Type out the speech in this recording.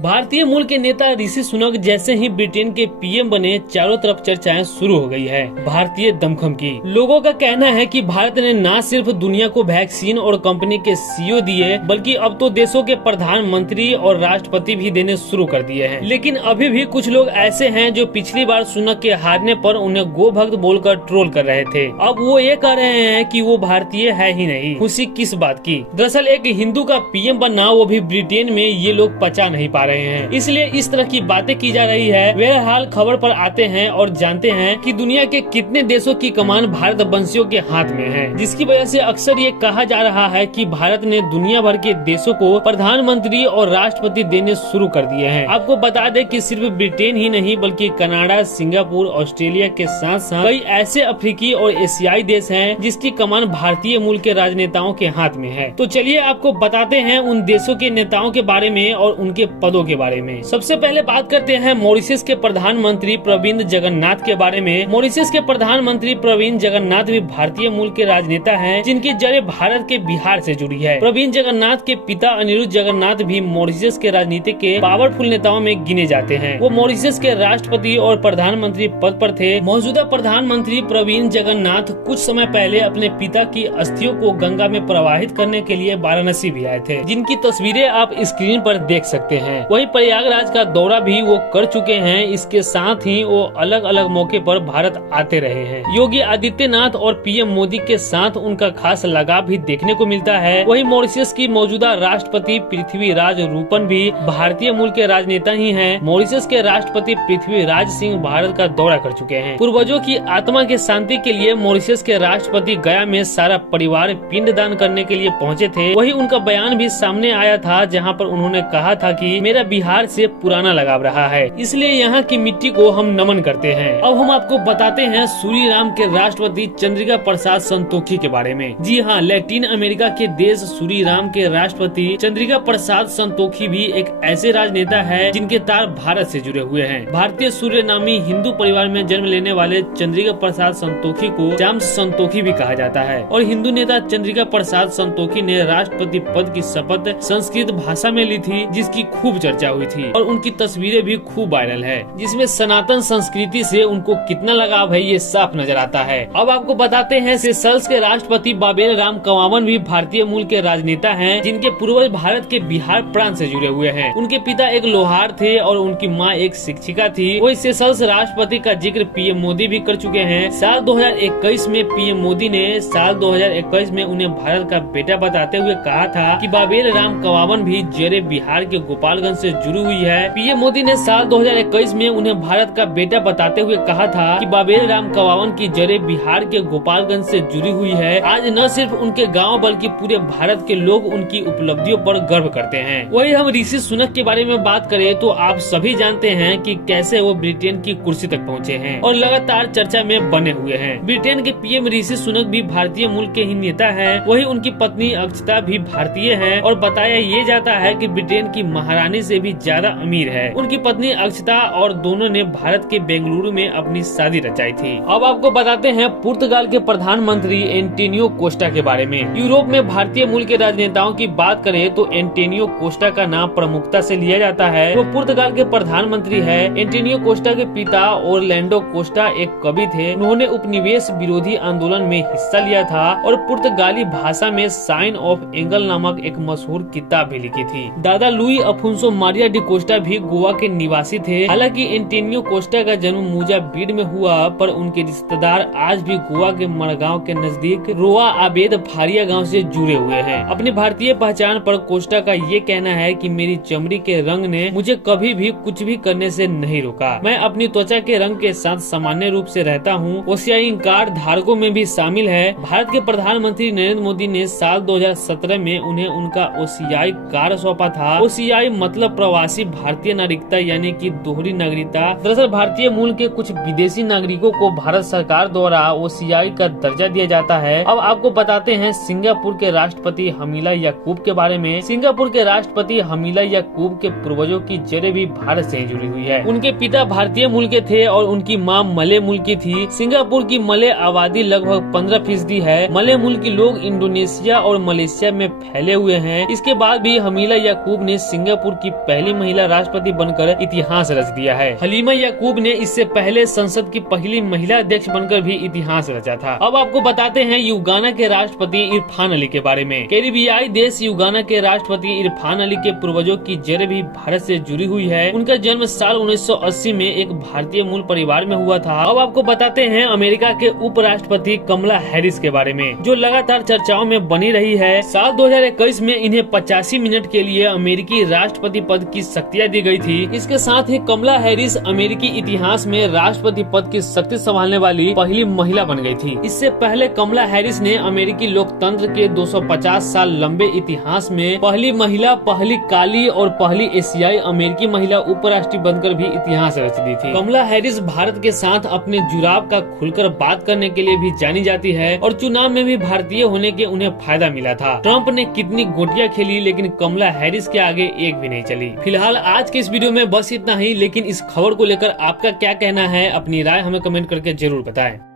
भारतीय मूल के नेता ऋषि सुनक जैसे ही ब्रिटेन के पीएम बने, चारों तरफ चर्चाएं शुरू हो गई है भारतीय दमखम की। लोगों का कहना है कि भारत ने न सिर्फ दुनिया को वैक्सीन और कंपनी के सीईओ दिए, बल्कि अब तो देशों के प्रधानमंत्री और राष्ट्रपति भी देने शुरू कर दिए हैं। लेकिन अभी भी कुछ लोग ऐसे हैं जो पिछली बार सुनक के हारने पर उन्हें गो भक्त बोलकर ट्रोल कर रहे थे। अब वो ये कह रहे हैं कि वो भारतीय है ही नहीं। खुशी किस बात की? दरअसल एक हिंदू का पीएम बनना, वो भी ब्रिटेन में, ये लोग पचा नहीं पा रहे हैं, इसलिए इस तरह की बातें की जा रही है। बहरहाल खबर पर आते हैं और जानते हैं कि दुनिया के कितने देशों की कमान भारत वंशियों के हाथ में है, जिसकी वजह से अक्सर ये कहा जा रहा है कि भारत ने दुनिया भर के देशों को प्रधानमंत्री और राष्ट्रपति देने शुरू कर दिए हैं। आपको बता दें कि सिर्फ ब्रिटेन ही नहीं, बल्कि कनाडा, सिंगापुर, ऑस्ट्रेलिया के साथ साथ कई ऐसे अफ्रीकी और एशियाई देश हैं जिसकी कमान भारतीय मूल के राजनेताओं के हाथ में है। तो चलिए आपको बताते हैं उन देशों के नेताओं के बारे में और उनके पदों के बारे में। सबसे पहले बात करते हैं मॉरिशस के प्रधानमंत्री प्रविंद जगन्नाथ के बारे में। मॉरिशस के प्रधानमंत्री प्रविंद जगन्नाथ भी भारतीय मूल के राजनेता हैं, जिनकी जड़ें भारत के बिहार से जुड़ी है। प्रविंद जगन्नाथ के पिता अनिरुद्ध जगन्नाथ भी मॉरिशस के राजनीति के पावरफुल नेताओं में गिने जाते हैं। वो मॉरिशस के राष्ट्रपति और प्रधानमंत्री पद पर थे। मौजूदा प्रधानमंत्री प्रविंद जगन्नाथ कुछ समय पहले अपने पिता की अस्थियों को गंगा में प्रवाहित करने के लिए वाराणसी भी आए थे, जिनकी तस्वीरें आप स्क्रीन पर देख सकते हैं। वहीं प्रयागराज का दौरा भी वो कर चुके हैं। इसके साथ ही वो अलग अलग मौके पर भारत आते रहे हैं। योगी आदित्यनाथ और पीएम मोदी के साथ उनका खास लगाव भी देखने को मिलता है। वहीं मॉरिशस की मौजूदा राष्ट्रपति पृथ्वीराज रूपन भी भारतीय मूल के राजनेता ही हैं। मॉरिशस के राष्ट्रपति पृथ्वीराज सिंह भारत का दौरा कर चुके हैं। पूर्वजों की आत्मा की शांति के लिए मॉरिशस के राष्ट्रपति गया में सारा परिवार पिंडदान करने के लिए पहुंचे थे। वहीं उनका बयान भी सामने आया था, जहां पर उन्होंने कहा था कि मेरा बिहार से पुराना लगाव रहा है, इसलिए यहाँ की मिट्टी को हम नमन करते हैं। अब हम आपको बताते हैं सूरीनाम के राष्ट्रपति चंद्रिका प्रसाद संतोखी के बारे में। जी हाँ, लैटिन अमेरिका के देश सूरीनाम के राष्ट्रपति चंद्रिका प्रसाद संतोखी भी एक ऐसे राजनेता है जिनके तार भारत से जुड़े हुए हैं। भारतीय सूरीनामी हिंदू परिवार में जन्म लेने वाले चंद्रिका प्रसाद संतोखी को जाम्स संतोखी भी कहा जाता है। और हिंदू नेता चंद्रिका प्रसाद संतोखी ने राष्ट्रपति पद की शपथ संस्कृत भाषा में ली थी, जिसकी खूब चर्चा हुई थी और उनकी तस्वीरें भी खूब वायरल है, जिसमें सनातन संस्कृति से उनको कितना लगाव है ये साफ नजर आता है। अब आपको बताते हैं सेशल्स के राष्ट्रपति बाबेल राम कवावन भी भारतीय मूल के राजनेता हैं, जिनके पूर्वज भारत के बिहार प्रांत से जुड़े हुए हैं। उनके पिता एक लोहार थे और उनकी माँ एक शिक्षिका थी। वही सेशल्स राष्ट्रपति का जिक्र पीएम मोदी भी कर चुके हैं। साल 2021 में पीएम मोदी ने साल 2021 में उन्हें भारत का बेटा बताते हुए कहा था कि बाबेल राम कवावन भी जड़ें बिहार के गोपालगंज से जुड़ी हुई है। पीएम मोदी ने साल 2021 में उन्हें भारत का बेटा बताते हुए कहा था कि बाबेल राम कवावन की जड़ें बिहार के गोपालगंज से जुड़ी हुई है। आज न सिर्फ उनके गांव बल्कि पूरे भारत के लोग उनकी उपलब्धियों पर गर्व करते हैं। वही हम ऋषि सुनक के बारे में बात करें तो आप सभी जानते हैं कि कैसे वो ब्रिटेन की कुर्सी तक पहुँचे हैं और लगातार चर्चा में बने हुए हैं। ब्रिटेन के पीएम ऋषि सुनक भी भारतीय मूल के ही नेता है। वही उनकी पत्नी अक्षता भी भारतीय है और बताया ये जाता है कि ब्रिटेन की महारानी से भी ज्यादा अमीर है। उनकी पत्नी अक्षता और दोनों ने भारत के बेंगलुरु में अपनी शादी रचाई थी। अब आपको बताते हैं पुर्तगाल के प्रधानमंत्री एंटोनियो कोस्टा के बारे में। यूरोप में भारतीय मूल के राजनेताओं की बात करें तो एंटोनियो कोस्टा का नाम प्रमुखता से लिया जाता है। वो पुर्तगाल के प्रधानमंत्री है। एंटोनियो कोस्टा के पिता ओरलैंडो कोस्टा एक कवि थे। उन्होंने उपनिवेश विरोधी आंदोलन में हिस्सा लिया था और पुर्तगाली भाषा में साइन ऑफ एंगल नामक एक मशहूर किताब भी लिखी थी। दादा Louis Afonso Maria de Costa भी गोवा के निवासी थे। हालांकि एंटोनियो कोस्टा का जन्म मोजाम्बिक में हुआ, पर उनके रिश्तेदार आज भी गोवा के मड़गांव के नजदीक रोआ आबेद फारिया गांव से जुड़े हुए हैं। अपनी भारतीय पहचान पर कोस्टा का ये कहना है कि मेरी चमड़ी के रंग ने मुझे कभी भी कुछ भी करने से नहीं रोका। मैं अपनी त्वचा के रंग के साथ सामान्य रूप से रहता हूँ। ओसियाई कार्ड धारकों में भी शामिल है। भारत के प्रधानमंत्री नरेंद्र मोदी ने साल 2017 में उन्हें उनका ओसियाई कार्ड सौंपा था। ओसियाई मतलब प्रवासी भारतीय नागरिकता, यानी कि दोहरी नागरिकता। दरअसल भारतीय मूल के कुछ विदेशी नागरिकों को भारत सरकार द्वारा ओसियाई का दर्जा दिया जाता है। अब आपको बताते हैं सिंगापुर के राष्ट्रपति हमीला याकूब के बारे में। सिंगापुर के राष्ट्रपति हमीला याकूब के पूर्वजों की जड़ें भी भारत से जुड़ी हुई है। उनके पिता भारतीय मूल के थे और उनकी माँ मलय मूल की थी। सिंगापुर की मलय आबादी लगभग 15% है। मलय मूल के लोग इंडोनेशिया और मलेशिया में फैले हुए हैं। इसके बाद भी हमीला याकूब ने सिंगापुर की की पहली महिला राष्ट्रपति बनकर इतिहास रच दिया है। हलीमा याकूब ने इससे पहले संसद की पहली महिला अध्यक्ष बनकर भी इतिहास रचा था। अब आपको बताते हैं युगाना के राष्ट्रपति इरफान अली के बारे में। कैरिबियाई देश युगाना के राष्ट्रपति इरफान अली के पूर्वजों की जड़ भी भारत से जुड़ी हुई है। उनका जन्म साल 1980 में एक भारतीय मूल परिवार में हुआ था। अब आपको बताते हैं अमेरिका के उपराष्ट्रपति कमला हैरिस के बारे में, जो लगातार चर्चाओं में बनी रही है। साल 2021 में इन्हें 85 मिनट के लिए अमेरिकी राष्ट्रपति पद की शक्तियाँ दी गई थी। इसके साथ ही कमला हैरिस अमेरिकी इतिहास में राष्ट्रपति पद की शक्ति संभालने वाली पहली महिला बन गई थी। इससे पहले कमला हैरिस ने अमेरिकी लोकतंत्र के 250 साल लंबे इतिहास में पहली महिला, पहली काली और पहली एशियाई अमेरिकी महिला उपराष्ट्रपति बनकर भी इतिहास रच दी थी। कमला हैरिस भारत के साथ अपने जुड़ाव का खुलकर बात करने के लिए भी जानी जाती है और चुनाव में भी भारतीय होने के उन्हें फायदा मिला था। ट्रंप ने कितनी गोटियां खेली लेकिन कमला हैरिस के आगे एक भी नहीं चली। फिलहाल आज के इस वीडियो में बस इतना ही, लेकिन इस खबर को लेकर आपका क्या कहना है, अपनी राय हमें कमेंट करके जरूर बताएं।